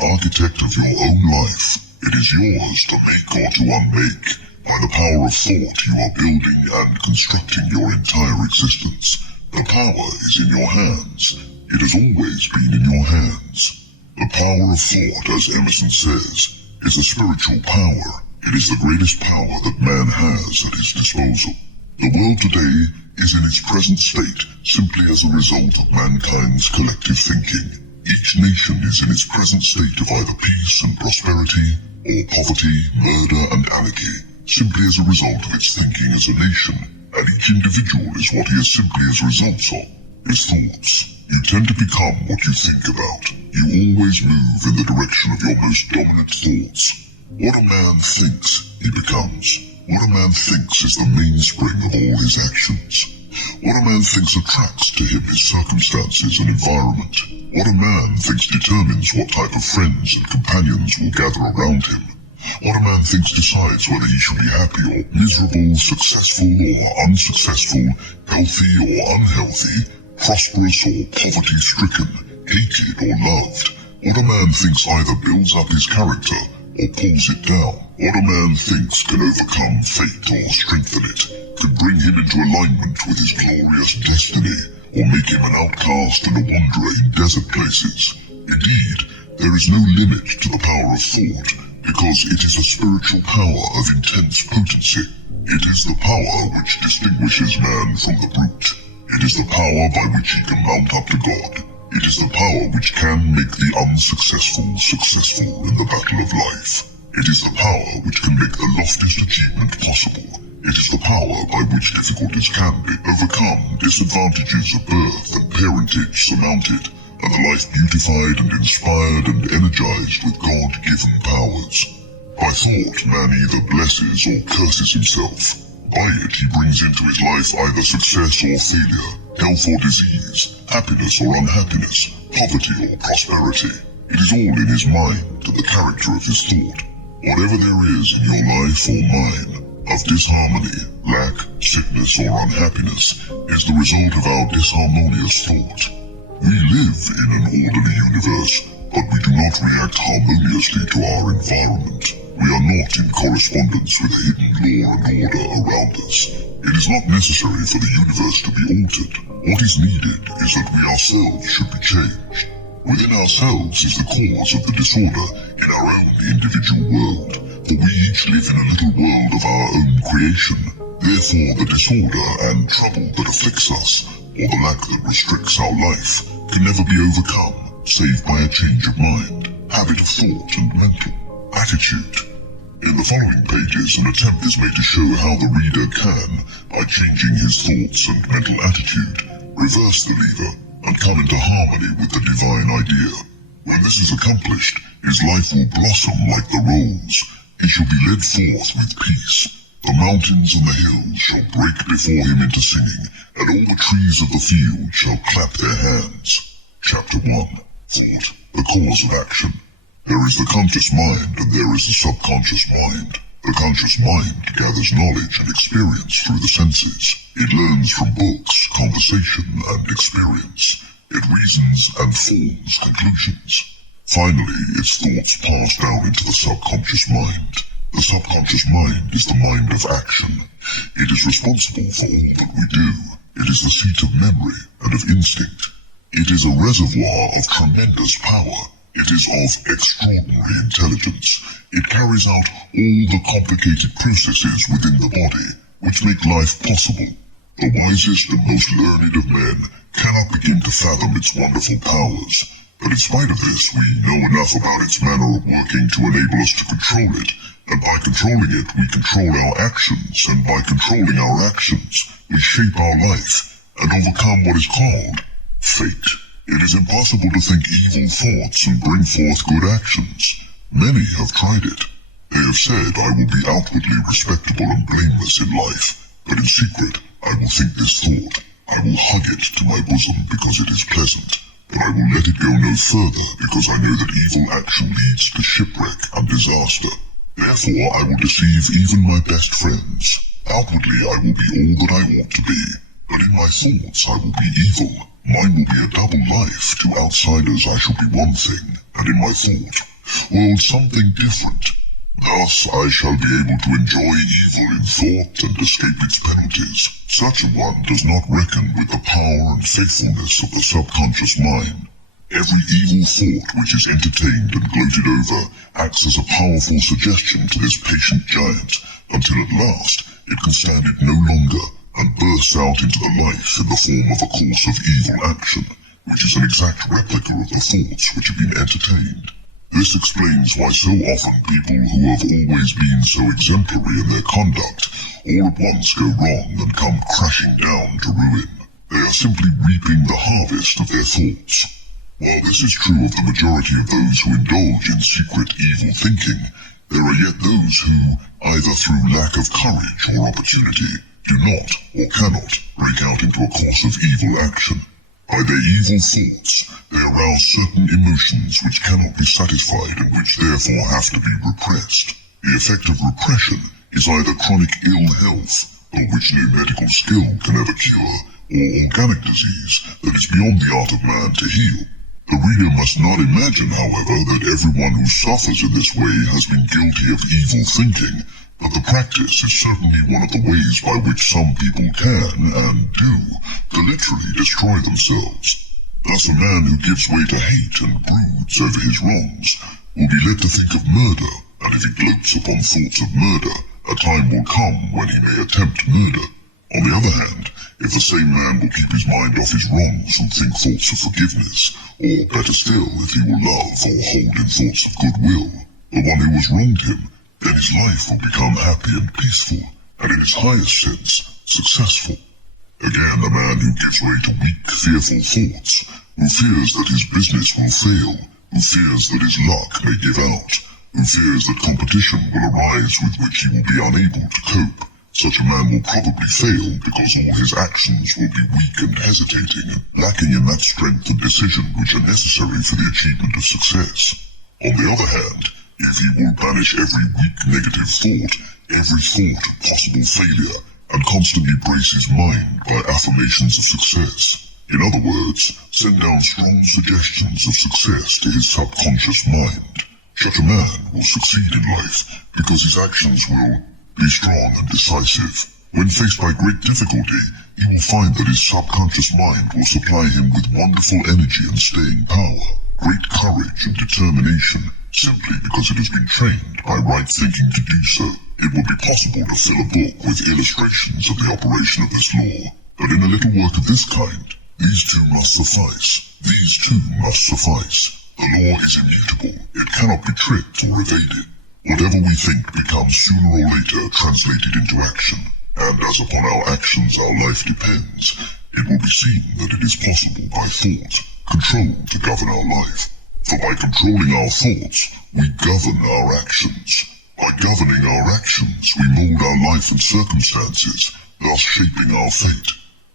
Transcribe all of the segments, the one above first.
Architect of your own life. It is yours to make or to unmake. By the power of thought, you are building and constructing your entire existence. The power is in your hands. It has always been in your hands. The power of thought, as Emerson says, is a spiritual power. It is the greatest power that man has at his disposal. The world today is in its present state simply as a result of mankind's collective thinking. Each nation is in its present state of either peace and prosperity, or poverty, murder and anarchy, simply as a result of its thinking as a nation, and each individual is what he is simply as results of his thoughts. You tend to become what you think about. You always move in the direction of your most dominant thoughts. What a man thinks, he becomes. What a man thinks is the mainspring of all his actions. What a man thinks attracts to him his circumstances and environment. What a man thinks determines what type of friends and companions will gather around him. What a man thinks decides whether he shall be happy or miserable, successful or unsuccessful, healthy or unhealthy, prosperous or poverty-stricken, hated or loved. What a man thinks either builds up his character or pulls it down. What a man thinks can overcome fate or strengthen it, can bring him into alignment with his glorious destiny, or make him an outcast and a wanderer in desert places. Indeed, there is no limit to the power of thought, because it is a spiritual power of intense potency. It is the power which distinguishes man from the brute. It is the power by which he can mount up to God. It is the power which can make the unsuccessful successful in the battle of life. It is the power which can make the loftiest achievement possible. It is the power by which difficulties can be overcome, disadvantages of birth and parentage surmounted, and the life beautified and inspired and energized with God-given powers. By thought, man either blesses or curses himself. By it he brings into his life either success or failure, health or disease, happiness or unhappiness, poverty or prosperity. It is all in his mind and the character of his thought. Whatever there is in your life or mine, of disharmony, lack, sickness or unhappiness, is the result of our disharmonious thought. We live in an orderly universe, but we do not react harmoniously to our environment. We are not in correspondence with the hidden law and order around us. It is not necessary for the universe to be altered. What is needed is that we ourselves should be changed. Within ourselves is the cause of the disorder in our own individual world, for we each live in a little world of our own creation. Therefore, the disorder and trouble that afflicts us, or the lack that restricts our life, can never be overcome, save by a change of mind, habit of thought and mental attitude. In the following pages, an attempt is made to show how the reader can, by changing his thoughts and mental attitude, reverse the lever and come into harmony with the divine idea. When this is accomplished, his life will blossom like the rose. He shall be led forth with peace. The mountains and the hills shall break before him into singing, and all the trees of the field shall clap their hands. Chapter 1. Thought, the cause of action. There is the conscious mind and there is the subconscious mind. The conscious mind gathers knowledge and experience through the senses. It learns from books, conversation, and experience. It reasons and forms conclusions. Finally, its thoughts pass down into the subconscious mind. The subconscious mind is the mind of action. It is responsible for all that we do. It is the seat of memory and of instinct. It is a reservoir of tremendous power. It is of extraordinary intelligence. It carries out all the complicated processes within the body which make life possible. The wisest and most learned of men cannot begin to fathom its wonderful powers. But in spite of this, we know enough about its manner of working to enable us to control it. And by controlling it, we control our actions. And by controlling our actions, we shape our life and overcome what is called fate. It is impossible to think evil thoughts and bring forth good actions. Many have tried it. They have said, I will be outwardly respectable and blameless in life, but in secret I will think this thought. I will hug it to my bosom because it is pleasant, but I will let it go no further because I know that evil action leads to shipwreck and disaster. Therefore I will deceive even my best friends. Outwardly I will be all that I ought to be, but in my thoughts I will be evil. Mine will be a double life. To outsiders I shall be one thing, and in my thought world something different. Thus I shall be able to enjoy evil in thought and escape its penalties. Such a one does not reckon with the power and faithfulness of the subconscious mind. Every evil thought which is entertained and gloated over acts as a powerful suggestion to this patient giant, until at last it can stand it no longer and bursts out into the life in the form of a course of evil action, which is an exact replica of the thoughts which have been entertained. This explains why so often people who have always been so exemplary in their conduct all at once go wrong and come crashing down to ruin. They are simply reaping the harvest of their thoughts. While this is true of the majority of those who indulge in secret evil thinking, there are yet those who, either through lack of courage or opportunity, do not or cannot break out into a course of evil action. By their evil thoughts, they arouse certain emotions which cannot be satisfied and which therefore have to be repressed. The effect of repression is either chronic ill health, or which no medical skill can ever cure, or organic disease that is beyond the art of man to heal. The reader must not imagine, however, that everyone who suffers in this way has been guilty of evil thinking, but the practice is certainly one of the ways by which some people can, and do, literally destroy themselves. Thus a man who gives way to hate and broods over his wrongs will be led to think of murder, and if he gloats upon thoughts of murder, a time will come when he may attempt murder. On the other hand, if the same man will keep his mind off his wrongs and think thoughts of forgiveness, or better still, if he will love or hold in thoughts of goodwill the one who has wronged him, then his life will become happy and peaceful, and in its highest sense, successful. Again, a man who gives way to weak, fearful thoughts, who fears that his business will fail, who fears that his luck may give out, who fears that competition will arise with which he will be unable to cope, such a man will probably fail because all his actions will be weak and hesitating, lacking in that strength and decision which are necessary for the achievement of success. On the other hand, if he will banish every weak negative thought, every thought of possible failure, and constantly brace his mind by affirmations of success, in other words, send down strong suggestions of success to his subconscious mind, such a man will succeed in life because his actions will be strong and decisive. When faced by great difficulty, he will find that his subconscious mind will supply him with wonderful energy and staying power, great courage and determination, simply because it has been trained by right thinking to do so. It would be possible to fill a book with illustrations of the operation of this law, but in a little work of this kind, these two must suffice. These two must suffice. The law is immutable. It cannot be tricked or evaded. Whatever we think becomes sooner or later translated into action, and as upon our actions our life depends, it will be seen that it is possible by thought, control to govern our life. For by controlling our thoughts, we govern our actions. By governing our actions, we mold our life and circumstances, thus shaping our fate.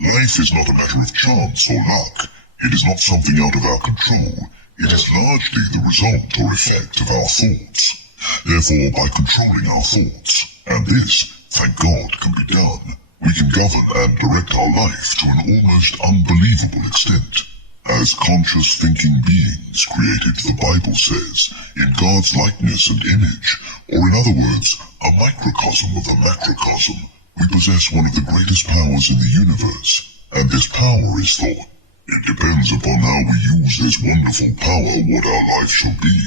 Life is not a matter of chance or luck. It is not something out of our control. It is largely the result or effect of our thoughts. Therefore, by controlling our thoughts, and this, thank God, can be done, we can govern and direct our life to an almost unbelievable extent. As conscious thinking beings created, the Bible says, in God's likeness and image, or in other words, a microcosm of the macrocosm, we possess one of the greatest powers in the universe, and this power is thought. It depends upon how we use this wonderful power what our life shall be.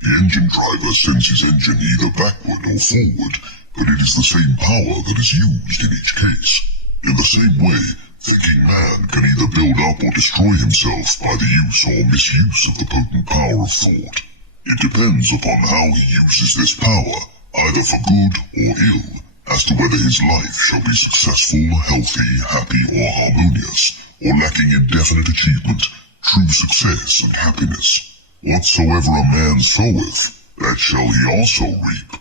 The engine driver sends his engine either backward or forward, but it is the same power that is used in each case. In the same way, thinking man can either build up or destroy himself by the use or misuse of the potent power of thought. It depends upon how he uses this power, either for good or ill, as to whether his life shall be successful, healthy, happy, or harmonious, or lacking in definite achievement, true success and happiness. Whatsoever a man soweth, that shall he also reap.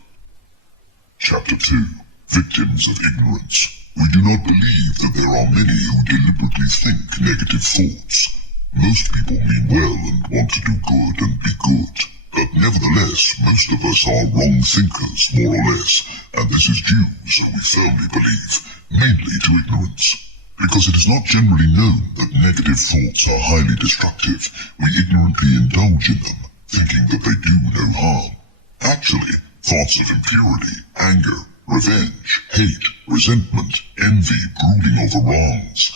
Chapter 2. Victims of Ignorance. We do not believe that there are many who deliberately think negative thoughts. Most people mean well and want to do good and be good. But nevertheless, most of us are wrong thinkers, more or less, and this is due, so we firmly believe, mainly to ignorance. Because it is not generally known that negative thoughts are highly destructive, we ignorantly indulge in them, thinking that they do no harm. Actually, thoughts of impurity, anger, revenge, hate, resentment, envy, brooding over wrongs,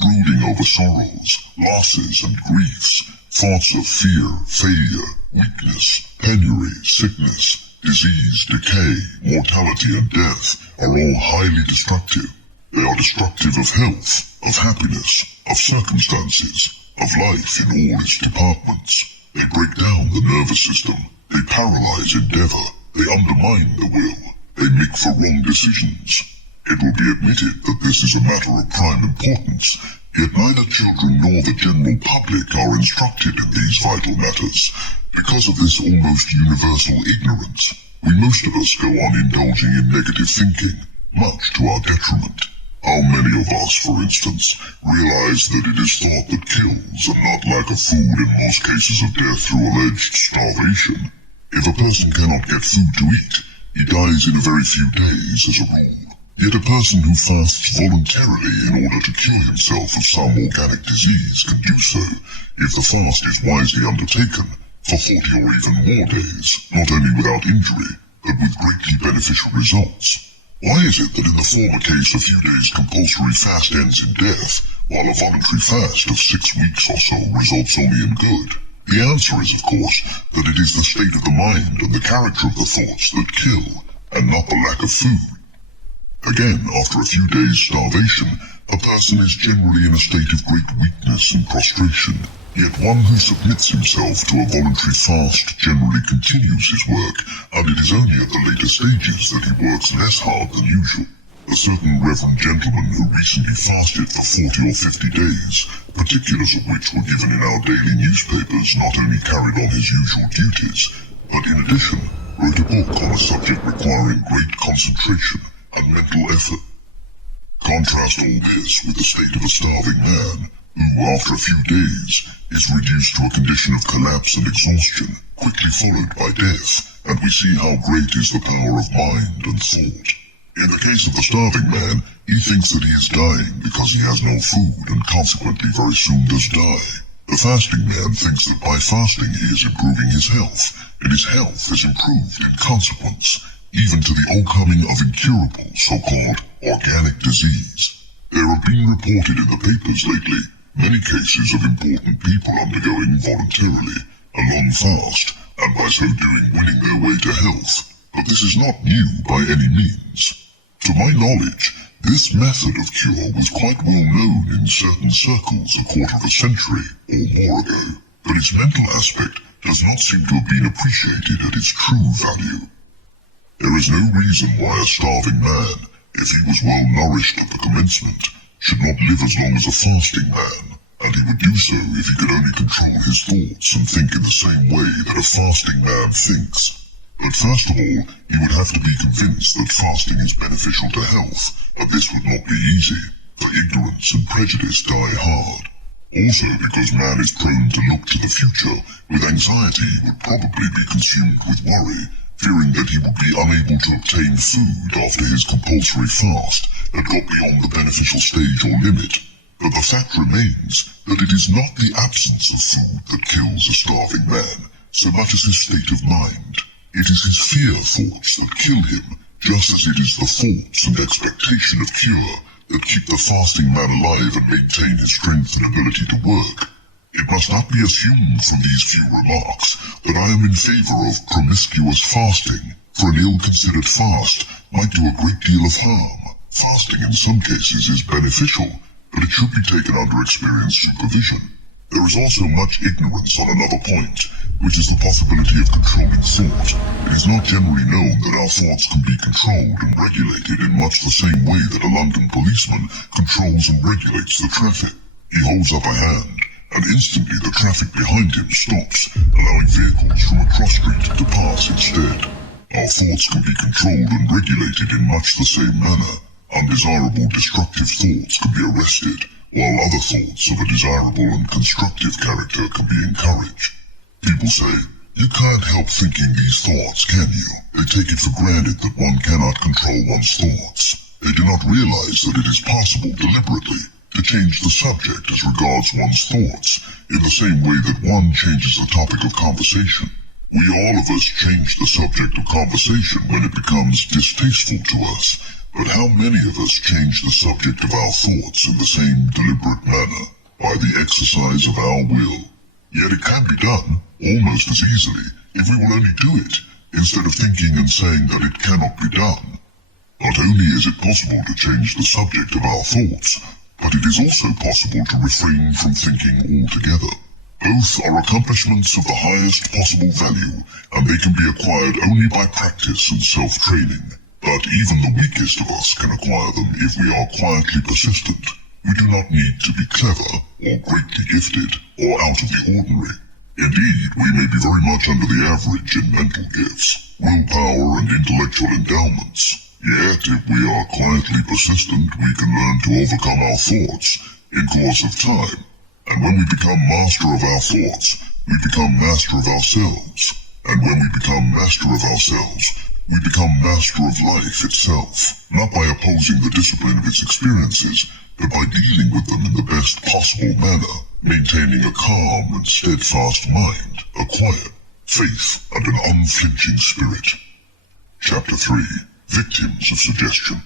brooding over sorrows, losses and griefs, thoughts of fear, failure, weakness, penury, sickness, disease, decay, mortality and death are all highly destructive. They are destructive of health, of happiness, of circumstances, of life in all its departments. They break down the nervous system. They paralyze endeavor. They undermine the will. They make for wrong decisions. It will be admitted that this is a matter of prime importance, yet neither children nor the general public are instructed in these vital matters. Because of this almost universal ignorance, most of us go on indulging in negative thinking, much to our detriment. How many of us, for instance, realize that it is thought that kills and not lack of food in most cases of death through alleged starvation? If a person cannot get food to eat, he dies in a very few days as a rule. Yet a person who fasts voluntarily in order to cure himself of some organic disease can do so, if the fast is wisely undertaken, for 40 or even more days, not only without injury, but with greatly beneficial results. Why is it that in the former case a few days compulsory fast ends in death, while a voluntary fast of 6 weeks or so results only in good? The answer is, of course, that it is the state of the mind and the character of the thoughts that kill, and not the lack of food. Again, after a few days' starvation, a person is generally in a state of great weakness and prostration. Yet one who submits himself to a voluntary fast generally continues his work, and it is only at the later stages that he works less hard than usual. A certain reverend gentleman who recently fasted for 40 or 50 days, particulars of which were given in our daily newspapers, not only carried on his usual duties, but in addition wrote a book on a subject requiring great concentration and mental effort. Contrast all this with the state of a starving man, who, after a few days, is reduced to a condition of collapse and exhaustion, quickly followed by death, and we see how great is the power of mind and thought. In the case of the starving man, he thinks that he is dying because he has no food and consequently very soon does die. The fasting man thinks that by fasting he is improving his health, and his health is improved in consequence, even to the overcoming of incurable so-called organic disease. There have been reported in the papers lately many cases of important people undergoing voluntarily a long fast, and by so doing winning their way to health. But this is not new by any means. To my knowledge, this method of cure was quite well known in certain circles a quarter of a century or more ago, but its mental aspect does not seem to have been appreciated at its true value. There is no reason why a starving man, if he was well nourished at the commencement, should not live as long as a fasting man, and he would do so if he could only control his thoughts and think in the same way that a fasting man thinks. But first of all, he would have to be convinced that fasting is beneficial to health, but this would not be easy, for ignorance and prejudice die hard. Also because man is prone to look to the future, with anxiety he would probably be consumed with worry, fearing that he would be unable to obtain food after his compulsory fast had got beyond the beneficial stage or limit. But the fact remains that it is not the absence of food that kills a starving man, so much as his state of mind. It is his fear thoughts that kill him, just as it is the thoughts and expectation of cure that keep the fasting man alive and maintain his strength and ability to work. It must not be assumed from these few remarks that I am in favor of promiscuous fasting, for an ill-considered fast might do a great deal of harm. Fasting in some cases is beneficial, but it should be taken under experienced supervision. There is also much ignorance on another point, which is the possibility of controlling thought. It is not generally known that our thoughts can be controlled and regulated in much the same way that a London policeman controls and regulates the traffic. He holds up a hand, and instantly the traffic behind him stops, allowing vehicles from a cross street to pass instead. our thoughts can be controlled and regulated in much the same manner. Undesirable destructive thoughts can be arrested, while other thoughts of a desirable and constructive character can be encouraged. People say, you can't help thinking these thoughts, can you? They take it for granted that one cannot control one's thoughts. They do not realize that it is possible deliberately to change the subject as regards one's thoughts, in the same way that one changes the topic of conversation. We all of us change the subject of conversation when it becomes distasteful to us, but how many of us change the subject of our thoughts in the same deliberate manner, by the exercise of our will? Yet it can be done, almost as easily, if we will only do it, instead of thinking and saying that it cannot be done. Not only is it possible to change the subject of our thoughts, but it is also possible to refrain from thinking altogether. Both are accomplishments of the highest possible value, and they can be acquired only by practice and self-training. But even the weakest of us can acquire them if we are quietly persistent. We do not need to be clever, or greatly gifted, or out of the ordinary. Indeed, we may be very much under the average in mental gifts, willpower, and intellectual endowments. Yet, if we are quietly persistent, we can learn to overcome our thoughts in course of time. And when we become master of our thoughts, we become master of ourselves. And when we become master of ourselves, we become master of life itself, not by opposing the discipline of its experiences, but by dealing with them in the best possible manner, maintaining a calm and steadfast mind, a quiet faith, and an unflinching spirit. Chapter 3. Victims of Suggestion.